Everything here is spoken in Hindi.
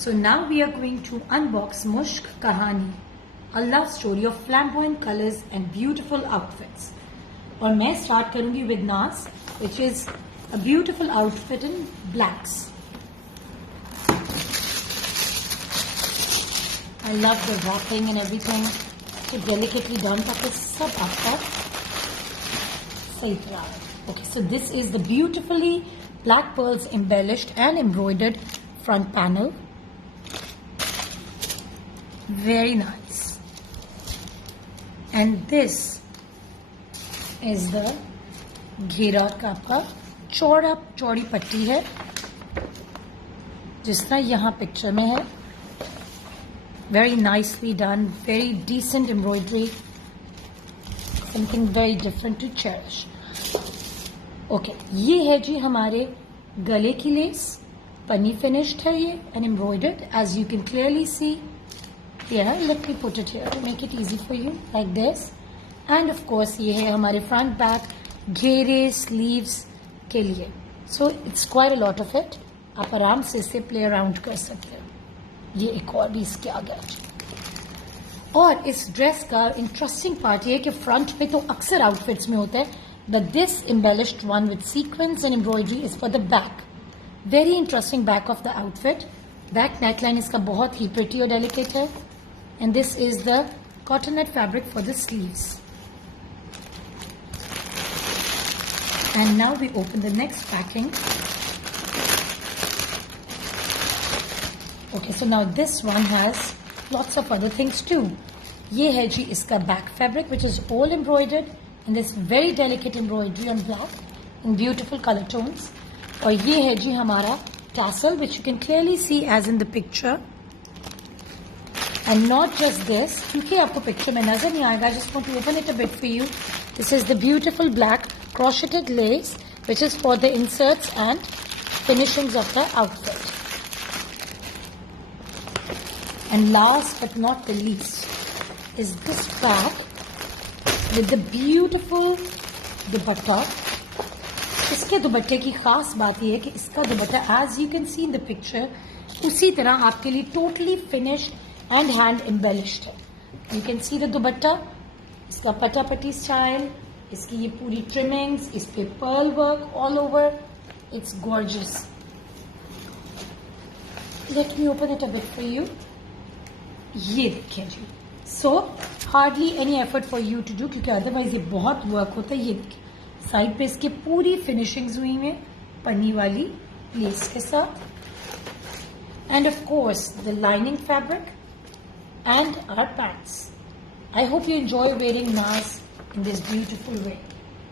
So now we are going to unbox Mushk Kahani, a love story of flamboyant colors and beautiful outfits. और मैं start करूँगी with Nas, which is a beautiful outfit in blacks. I love the wrapping and everything. So delicately done ताकि सब आपका सही तरह आए. Okay, so this is the beautifully black pearls embellished and embroidered front panel. Very nice. And this is the घेरा का आपका चौड़ी पट्टी है जिस तरह यहाँ पिक्चर में है. Very nicely done, very decent embroidery, something very different to cherish. Okay, ये है जी हमारे गले की लेस, पन्नी finished है ये and embroidered, as you can clearly see. Yeah, let me put it here to make it easy for you, like this. And of course ये है हमारे front back घेरे sleeves के लिए. So it's quite a lot of it. आप आराम से इसे play around कर सकते हैं. ये एक और भी इसके आगे. और इस ड्रेस का इंटरेस्टिंग पार्ट ये है कि फ्रंट पे तो अक्सर आउटफिट्स में होता है, but this embellished one with sequins and embroidery is for the back. Very interesting back of the outfit. Back neckline इसका बहुत ही pretty और delicate है. And this is the cottonette fabric for the sleeves. And now we open the next packing. Okay, so now this one has lots of other things too. ये है जी इसका back fabric which is all embroidered and this very delicate embroidery on black in beautiful color tones. और ये है जी हमारा tassel which you can clearly see as in the picture. And not just this, क्योंकि आपको picture में नजर नहीं आएगा, I just want to open it a bit for you. This is the beautiful black crocheted lace which is for the inserts and finishings of the outfit. And last but not the least is this bag with the beautiful dupatta. इसके दुपट्टे की खास बात यह है कि इसका दुपट्टा as you can see in the picture उसी तरह आपके लिए totally finished and hand embellished है. You can see the दुपट्टा, इसका पट्टी style, इसकी ये पूरी trimmings, इस पे pearl work all over. It's gorgeous. Let me open it a bit for you. ये देखिए जी. So hardly any effort for you to do क्योंकि otherwise ये बहुत work होता है. ये देखिए साइड पे इसके पूरी फिनिशिंग्स हुई हैं पन्नी वाली लेस के साथ. And of course the lining fabric and our pants. I hope you enjoy wearing Nas in this beautiful way.